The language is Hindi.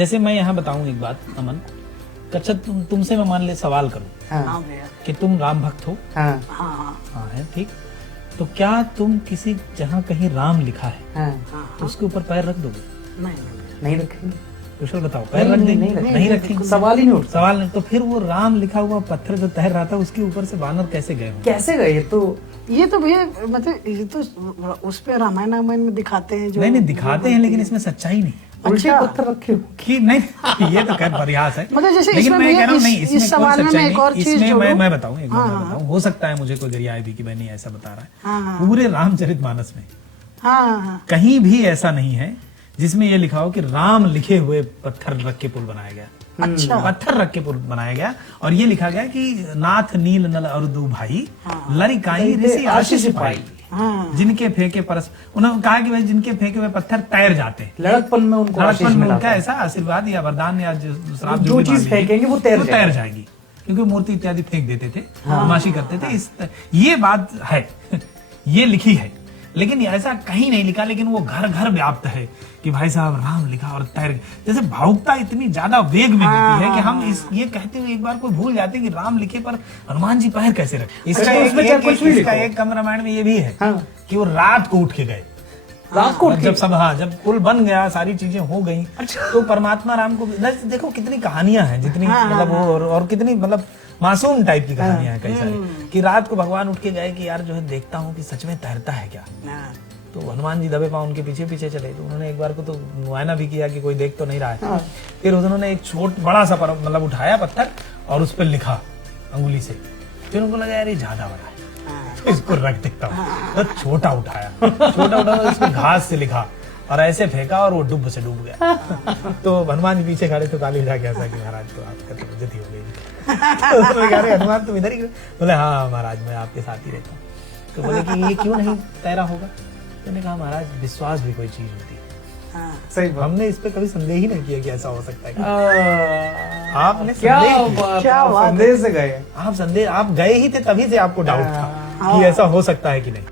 जैसे मैं यहाँ बताऊं एक बात अमन, अच्छा तुमसे मैं मान ले सवाल करूं हाँ कि तुम राम भक्त हो। हाँ हाँ है ठीक। तो क्या तुम किसी जहाँ कहीं राम लिखा है हाँ तो उसके ऊपर पैर रख दोगे? नहीं रखेंगे। कुशल बताओ, पैर रख देंगे? नहीं रखेंगे, सवाल ही नहीं उठता। सवाल नहीं। तो फिर वो राम लिखा हुआ पत्थर जो तैर रहा था उसके ऊपर से वानर कैसे गए होंगे? कैसे गए? ये तो भैया मतलब ये तो उस पे रामायण में दिखाते हैं जो नहीं दिखाते हैं, लेकिन इसमें सच्चाई नहीं है। उल्टे पत्थर रखे हो कि नहीं ये तो खैर प्रयास है। मतलब जैसे लेकिन इसमें मैं कह रहा हूँ नहीं, इस इसमें सवाल कोई में सच्चाई मैं एक और नहीं। चीज इसमें मैं जोड़ूं। बताऊं एक बात मैं बताऊं, हो सकता है मुझे कोई जरिया आए भी कि मैं नहीं ऐसा बता रहा है। हाँ। पूरे रामचरितमानस में हाँ कहीं भी ऐसा नहीं है जिसमें ये लिखा हो कि राम लिखे हुए पत्थर रख के पुल बनाया गया। अच्छा। पत्थर रख के पुल बनाया गया और ये लिखा गया कि नाथ नील नल और दू भाई लरिकाई ऋषि आशीष पाई, जिनके फेंके परस। उन्होंने कहा कि भाई जिनके फेंके हुए पत्थर तैर जाते हैं। लड़कपन में उनको आशीष लड़कपन में मिला उनका था। ऐसा आशीर्वाद या वरदान या श्राप जो भी चीज मान लीजिए, फेंकेंगे वो तैर जाएगी, क्योंकि मूर्ति इत्यादि फेंक देते थे, बदमाशी करते थे। ये बात है, ये लिखी है, लेकिन ऐसा कहीं नहीं लिखा। लेकिन वो घर घर व्याप्त है कि भाई साहब राम लिखा और तैर। जैसे भावुकता इतनी ज्यादा वेग में होती है कि हम ये कहते हुए एक बार कोई भूल जाते हैं कि राम लिखे पर हनुमान जी पैर कैसे रखे। इसका एक कम रामायण में ये भी है कि वो रात को उठ के गए। रात को जब सब जब पुल बन गया, सारी चीजें हो गई, तो परमात्मा राम को देखो कितनी कहानियां हैं, जितनी मतलब वो और कितनी मतलब मासूम टाइप की कहानियां हैं कई सारी, कि रात को भगवान उठ के गए कि यार जो है देखता हूँ कि सच में तैरता है क्या। तो हनुमान जी दबे पांव उनके पीछे पीछे चले। तो उन्होंने एक बार को तो मुआयना भी किया कि कोई देख तो नहीं रहा है। फिर उन्होंने एक बड़ा सा मतलब उठाया पत्थर और उस पर लिखा अंगुली से। फिर उनको लगा यार ये ज्यादा बड़ा है, तो इसको रख देता हूँ। तो छोटा उठाया इसको घास से लिखा और ऐसे फेंका और वो डूब गया। तो हनुमान जी पीछे खड़े थे, ताली बजा के ऐसा कि महाराज तो आपका तो इज्जत ही हो गई। तो अरे हनुमान तुम इधर ही? बोले हाँ महाराज मैं आपके साथ ही रहता हूँ। तो बोले कि ये क्यों नहीं तैरा होगा? तो मैंने कहा महाराज विश्वास भी कोई चीज होती है। सही हमने इस पे कभी संदेह ही नहीं किया कि ऐसा हो सकता है। आपने क्या संदेह संदेह से गए? आप गए ही थे, तभी से आपको डाउट था कि ऐसा हो सकता है कि नहीं।